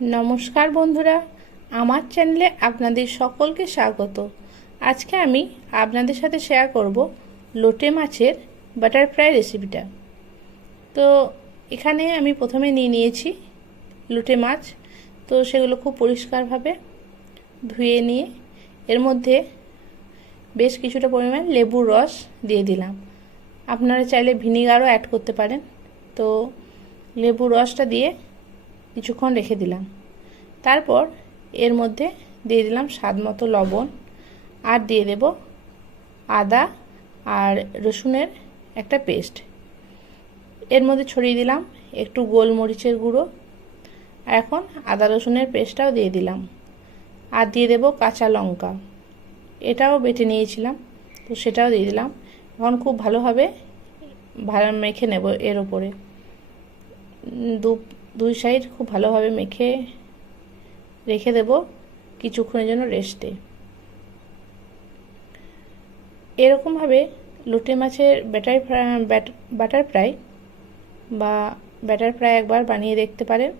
নমস্কার বন্ধুরা, আমার চ্যানেলে আপনাদের সকলকে স্বাগত। আজকে আমি আপনাদের সাথে শেয়ার করব লোটে মাছের বাটার ফ্রাই রেসিপিটা। তো এখানে আমি প্রথমে নিয়েছি লোটে মাছ। তো সেগুলো খুব পরিষ্কারভাবে ধুয়ে নিয়ে এর মধ্যে বেশ কিছুটা পরিমাণ লেবুর রস দিয়ে দিলাম। আপনারা চাইলে ভিনিগারও অ্যাড করতে পারেন। তো লেবুর রসটা দিয়ে কিছুক্ষণ রেখে দিলাম। তারপর এর মধ্যে দিয়ে দিলাম স্বাদ মতো লবণ, আর দিয়ে দেব আদা আর রসুনের একটা পেস্ট। এর মধ্যে ছড়িয়ে দিলাম একটু গোলমরিচের গুঁড়ো, আর এখন আদা রসুনের পেস্টটাও দিয়ে দিলাম, আর দিয়ে দেব কাঁচা লঙ্কা, এটাও বেটে নিয়েছিলাম, তো সেটাও দিয়ে দিলাম। এখন খুব ভালোভাবে মেখে নেব। এর ওপরে দুই সাইড খুব ভালোভাবে মেখে রেখে দেব কিছুক্ষণের জন্য রেস্টে। এরকমভাবে লোটে মাছের বাটার ফ্রাই একবার বানিয়ে দেখতে পারেন,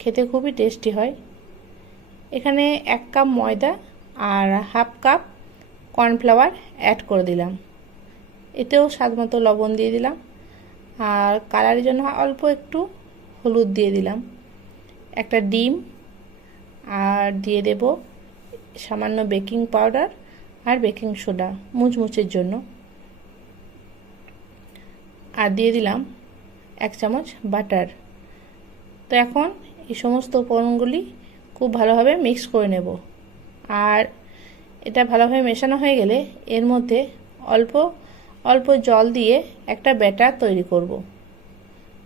খেতে খুবই টেস্টি হয়। এখানে 1 কাপ ময়দা আর হাফ কাপ কর্নফ্লাওয়ার অ্যাড করে দিলাম। এতেও স্বাদ মতো লবণ দিয়ে দিলাম, আর কালারের জন্য অল্প একটু হলুদ দিয়ে দিলাম, একটা ডিম, আর দিয়ে দেব সামান্য বেকিং পাউডার আর বেকিং সোডা মুচমুচের জন্য, আর দিয়ে দিলাম 1 চামচ বাটার। তো এখন এই সমস্ত উপকরণগুলি খুব ভালোভাবে মিক্স করে নেব। আর এটা ভালোভাবে মেশানো হয়ে গেলে এর মধ্যে অল্প অল্প জল দিয়ে একটা ব্যাটার তৈরি করব।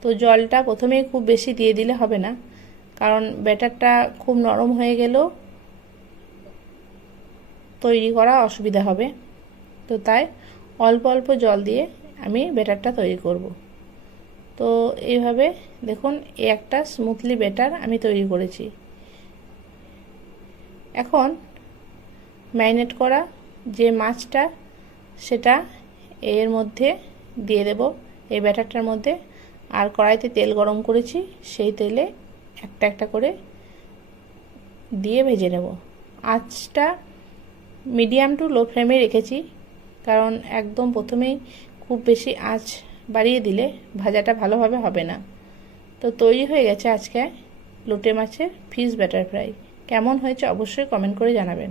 তো জলটা প্রথমেই খুব বেশি দিয়ে দিলে হবে না, কারণ ব্যাটারটা খুব নরম হয়ে গেলেও তৈরি করা অসুবিধা হবে। তো তাই অল্প অল্প জল দিয়ে আমি ব্যাটারটা তৈরি করব। তো এইভাবে দেখুন, একটা স্মুথলি ব্যাটার আমি তৈরি করেছি। এখন ম্যারিনেট করা যে মাছটা সেটা এর মধ্যে দিয়ে দেব, এই ব্যাটারটার মধ্যে। আর কড়াইতে তেল গরম করেছি, সেই তেলে একটা একটা করে দিয়ে ভেজে নেব। আঁচটা মিডিয়াম টু লো ফ্লেমে রেখেছি, কারণ একদম প্রথমেই খুব বেশি আঁচ বাড়িয়ে দিলে ভাজাটা ভালোভাবে হবে না। তো তৈরি হয়ে গেছে আজকে লোটে মাছের ফিশ বাটার ফ্রাই। কেমন হয়েছে অবশ্যই কমেন্ট করে জানাবেন।